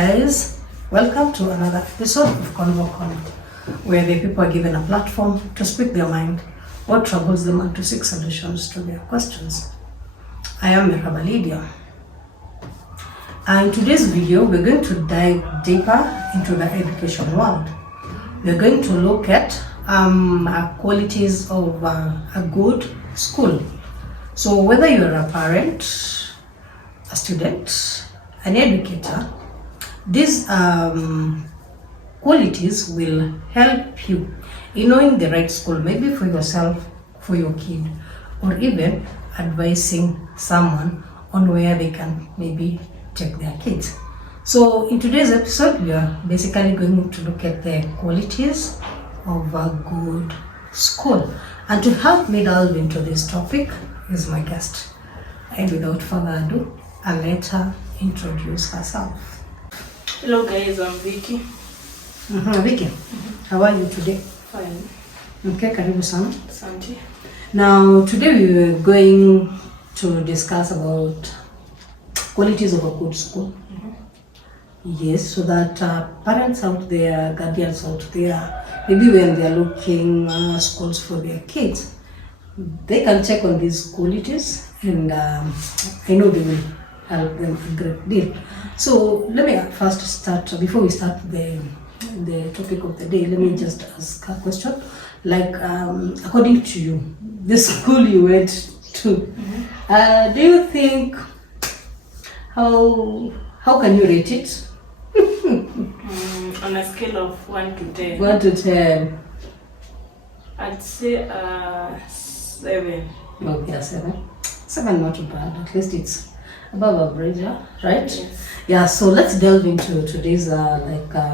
guys, welcome to another episode of ConvoCon, where the people are given a platform to speak their mind, what troubles them, and to seek solutions to their questions. I am Merhaba Lydia. And in today's video, we're going to dive deeper into the education world. We're going to look at qualities of a good school. So whether you're a parent, a student, an educator, these qualities will help you in knowing the right school, maybe for yourself, for your kid, or even advising someone on where they can maybe take their kids. So in today's episode, we are basically going to look at the qualities of a good school. And to help me delve into this topic is my guest. And without further ado, I'll let her introduce herself. Hello guys, I'm Vicky. Vicky, how are you today? Fine. Okay, karibu sana. Asante. Now, today we were going to discuss about qualities of a good school. Yes, so that parents out there, guardians out there, maybe when they're looking schools for their kids, they can check on these qualities, and I know they will help them a great deal. So let me first start, before we start the topic of the day, let me just ask a question. Like, according to you, the school you went to, do you think, how can you rate it? On a scale of 1 to 10. 1 to 10. I'd say 7. Okay, 7. 7 not too bad. At least it's above average, yeah? Right? Yes. Yeah. So let's delve into today's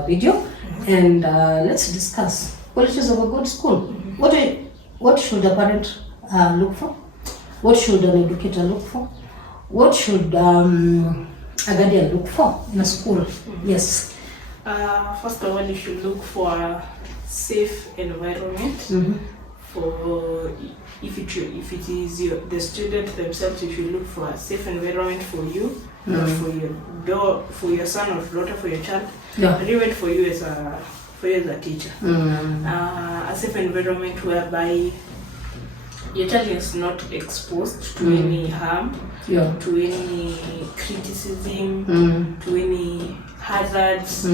video, and let's discuss qualities of a good school. What should a parent look for? What should an educator look for? What should a guardian look for in a school? Yes. First of all, you should look for a safe environment. For if it is the student themselves, you should look for a safe environment for you, for your son or daughter, for your child, and even for you as a teacher. A safe environment whereby your child is not exposed to any harm, to any criticism, to any hazards,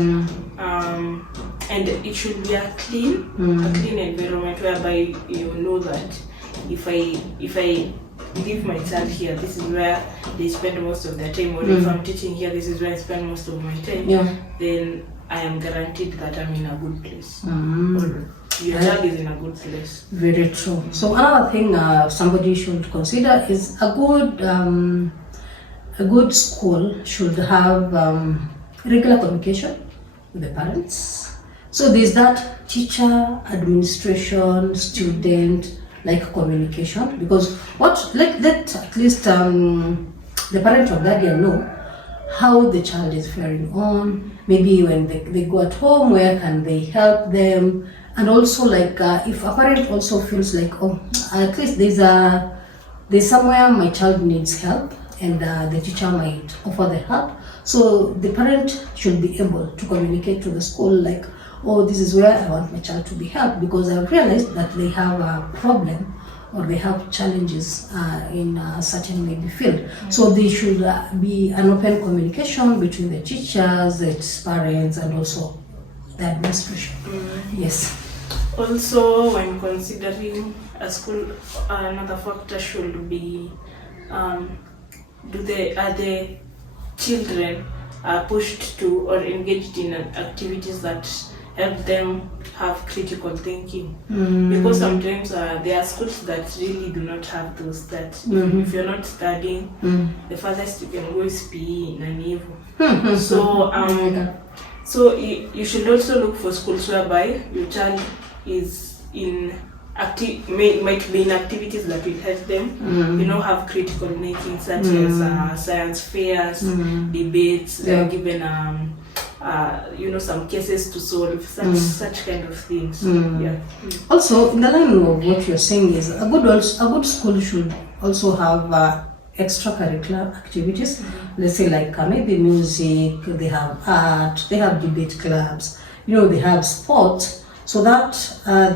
and it should be a clean environment whereby you know that if I leave my child here, this is where they spend most of their time, or if I'm teaching here, this is where I spend most of my time, then I am guaranteed that I'm in a good place. Or your child is in a good place. Very true. So another thing somebody should consider is a good school should have regular communication with the parents. So there's that teacher, administration, student, like communication, because let at least the parent or guardian know how the child is faring on. Maybe when they go at home, where can they help them? And also, like, if a parent also feels like, oh, at least there's somewhere my child needs help, and the teacher might offer the help. So the parent should be able to communicate to the school, like, oh, this is where I want my child to be helped, because I've realized that they have a problem or they have challenges in a certain maybe field. So there should be an open communication between the teachers, the parents, and also the administration. Yes. Also, when considering a school, another factor should be are the children pushed to or engaged in activities that help them have critical thinking, because sometimes there are schools that really do not have those, that if you're not studying, the farthest you can go is PE in an evil. So you should also look for schools whereby your child is in might be in activities that will help them, have critical thinking, such as science fairs, debates, given some cases to solve, such kind of things. Also, in the line of what you're saying is a good school should also have extracurricular activities. Let's say like maybe music, they have art, they have debate clubs, they have sports, so that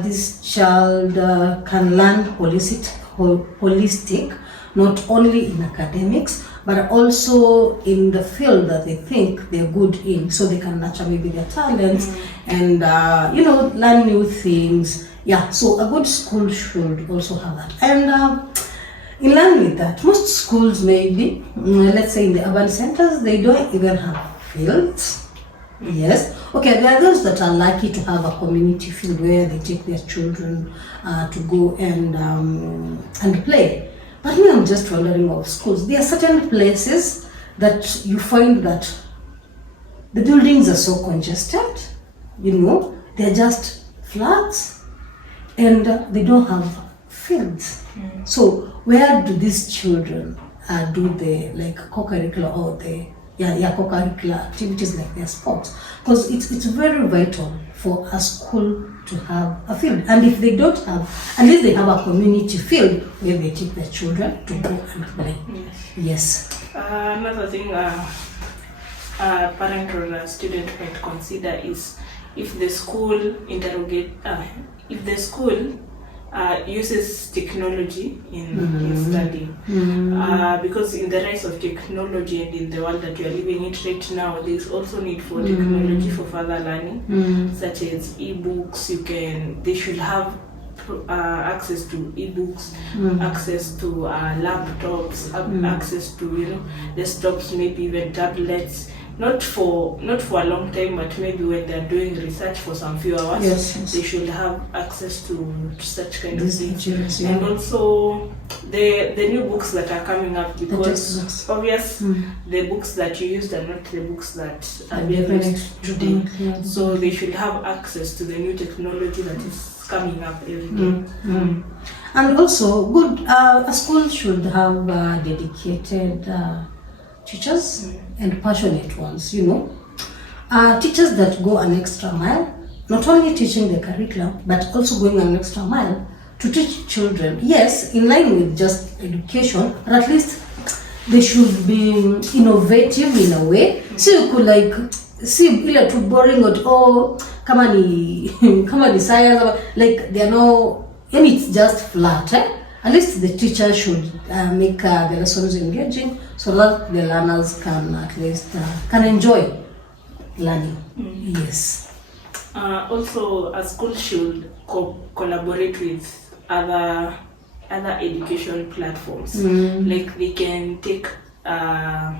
this child can learn holistic, not only in academics, but also in the field that they think they're good in, so they can nurture maybe their talents and learn new things. Yeah, so a good school should also have that. And in line with that, most schools maybe, let's say in the urban centers, they don't even have fields. Yes. Okay, there are those that are lucky to have a community field where they take their children to go and play. But me, I'm just wondering of schools. There are certain places that you find that the buildings are so congested, they're just flats and they don't have fields. So where do these children do the co-curricular or the co-curricular activities like their sports? Because it's very vital for a school to have a field, and if they don't have, at least they have a community field where they take their children to go and play. Yes. Another thing a parent or a student might consider is if the school uses technology in studying. Because in the rise of technology and in the world that we are living in right now, there's also need for technology for further learning, such as e-books. They should have access to e-books, access to laptops, access to desktops, maybe even tablets. Not for a long time, but maybe when they're doing research for some few hours, yes. They should have access to such kind These of things. teachers, yeah. And also the new books that are coming up, because the books that you used are not the books that are being used today. Yeah. So they should have access to the new technology that is coming up every day. And also, a school should have dedicated teachers and passionate ones, teachers that go an extra mile, not only teaching the curriculum, but also going an extra mile to teach children, yes, in line with just education, but at least they should be innovative in a way. So you could see ile too boring or kama ni science, like they are no, and it's just flat. At least the teacher should make the lessons engaging so that the learners can at least can enjoy learning. Yes. Also, a school should collaborate with other education platforms. Like they can take a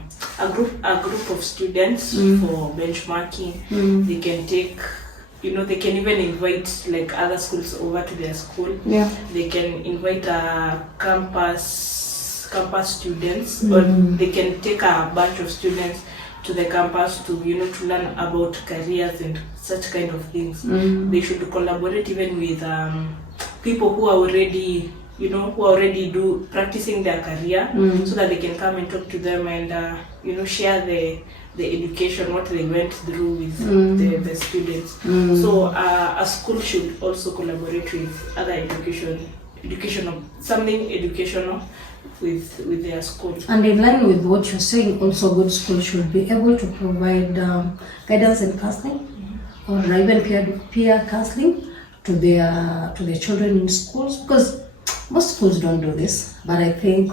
group of students for benchmarking. They can take. They can even invite other schools over to their school. Yeah. They can invite campus students, or they can take a bunch of students to the campus to to learn about careers and such kind of things. They should collaborate even with people who are already practicing their career, so that they can come and talk to them and share the education, what they went through with the students. So a school should also collaborate with other educational with their school. And in line with what you're saying, also good school should be able to provide guidance and counseling, or even peer counseling to their children in schools, because most schools don't do this. But I think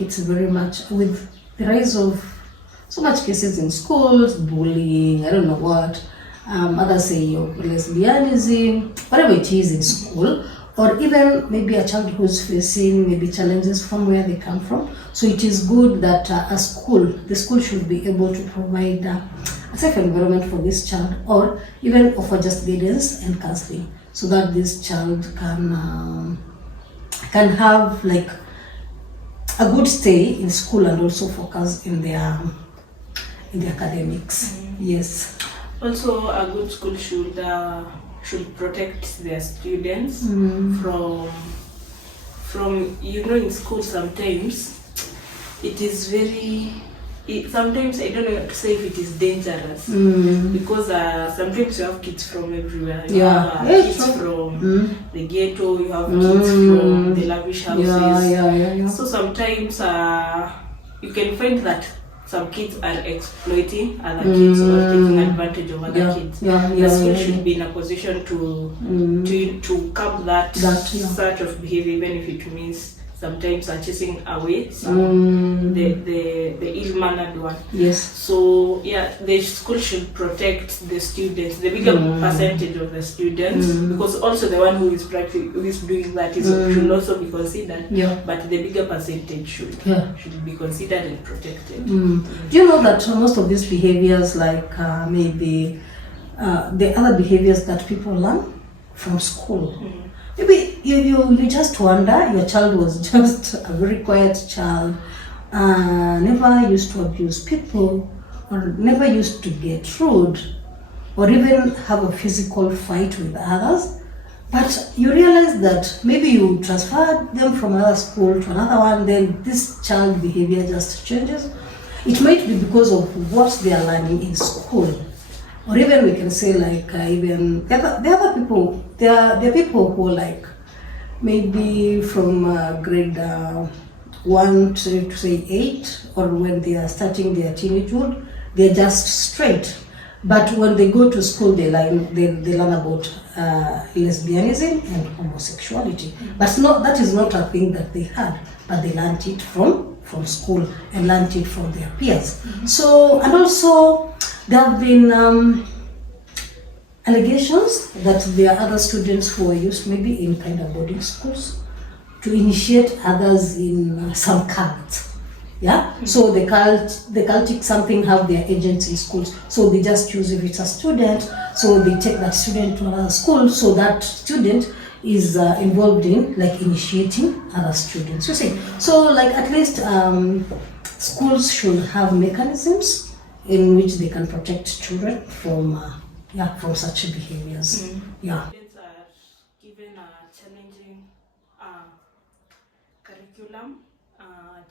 it's very much with the rise of so much cases in schools, bullying, I don't know what, others say lesbianism, whatever it is in school, or even maybe a child who's facing maybe challenges from where they come from. So it is good that the school should be able to provide a safe environment for this child, or even offer just guidance and counseling, so that this child can have a good stay in school and also focus in the academics. Yes. Also, a good school should protect their students from in school sometimes it is very sometimes I don't know how to say if it is dangerous because sometimes you have kids from everywhere. You have kids from the ghetto, you have kids from the lavish houses. So sometimes you can find that some kids are exploiting other kids or taking advantage of other kids. The school should be in a position to curb that sort of behavior, even if it means sometimes are chasing away the ill-mannered one. Yes. So the school should protect the students, the bigger percentage of the students, because also the one who is doing that should also be considered. But the bigger percentage should be considered and protected. Do you know that most of these behaviors, like maybe the other behaviors that people learn from school? Maybe you just wonder, your child was just a very quiet child, never used to abuse people, or never used to get rude, or even have a physical fight with others. But you realize that maybe you transferred them from another school to another one, then this child behavior just changes. It might be because of what they are learning in school. Or even we can say like even the other people, there are people who like maybe from grade 1 to say 8, or when they are starting their teenagehood, they're just straight. But when they go to school, they learn about lesbianism and homosexuality. But that is not a thing that they had, but they learned it from school and learned it from their peers. So, and also there have been allegations that there are other students who are used maybe in kind of boarding schools to initiate others in some cult. So the cultic something have their agents in schools. So they just choose if it's a student, so they take that student to another school, so that student is involved in like initiating other students. You see, so like at least schools should have mechanisms in which they can protect children from such behaviors. Students are given a challenging curriculum,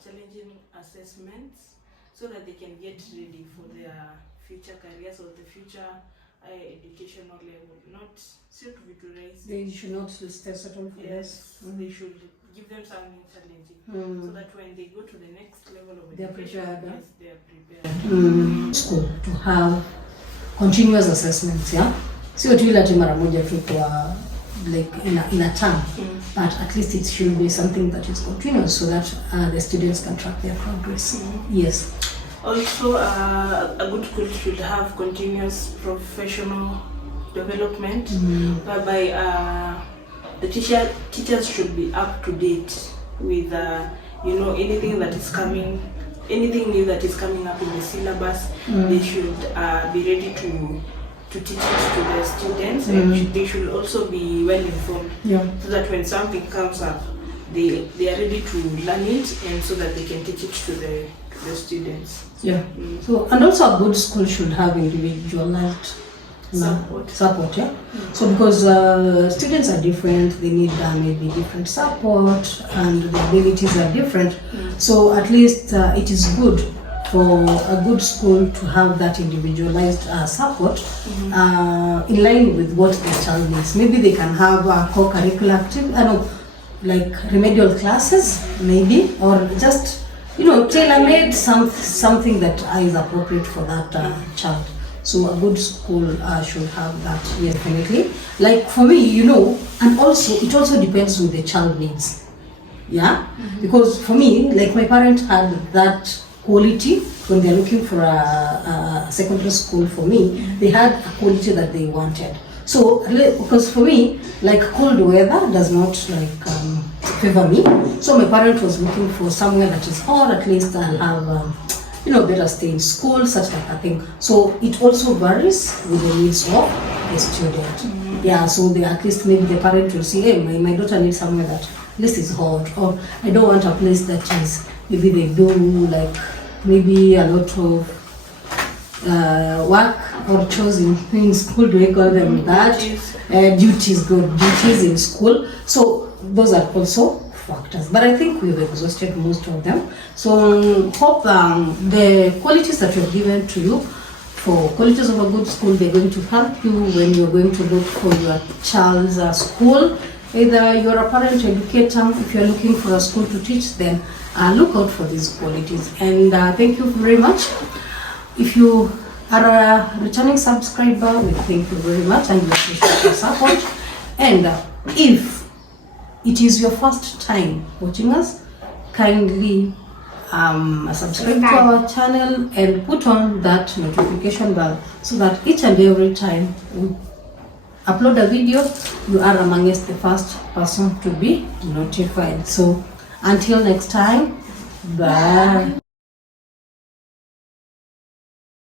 challenging assessments, so that they can get ready for their future careers or the future educational level. Not to victorize. They should not stay settle for this. They should give them something challenging, so that when they go to the next level of education, they are prepared. School to have continuous assessments, sio tu ile mara moja tu kwa like in a term, but at least it should be something that is continuous, so that the students can track their progress. Yes. Also, a good school should have continuous professional development, whereby the teachers should be up to date with anything that is coming, anything new that is coming up in the syllabus. They should be ready to teach it to the students, and they should also be well informed, so that when something comes up, they are ready to learn it, and so that they can teach it to the students. So, and also a good school should have individualized support. So because students are different, they need maybe different support, and the abilities are different. So at least it is good for a good school to have that individualized support in line with what their child needs. Maybe they can have a co-curricular activity, like remedial classes, maybe, or just tailor-made something that is appropriate for that child. So a good school should have that, definitely. Like for me, and also it also depends on the child needs. Because for me, like my parents had that quality when they're looking for a secondary school. For me, they had a quality that they wanted. So because for me, like cold weather does not favor me. So my parent was looking for somewhere that is hot. At least I'll have better stay in school, such like a thing. So it also varies with the needs of the student. So at least maybe the parent will see, hey, my daughter needs somewhere that at least is hot, or I don't want a place that is, maybe they do like maybe a lot of work or chores in school, do we call them that? Duties in school. So those are also factors, but I think we've exhausted most of them. So hope the qualities that we've given to you for qualities of a good school, they're going to help you when you're going to look for your child's school. Either you're a parent educator, if you're looking for a school to teach, then look out for these qualities. And thank you very much. If you are a returning subscriber, we thank you very much and we appreciate your support. And if it is your first time watching us, kindly subscribe to our channel and put on that notification bell so that each and every time we upload a video, you are amongst the first person to be notified. So until next time, bye.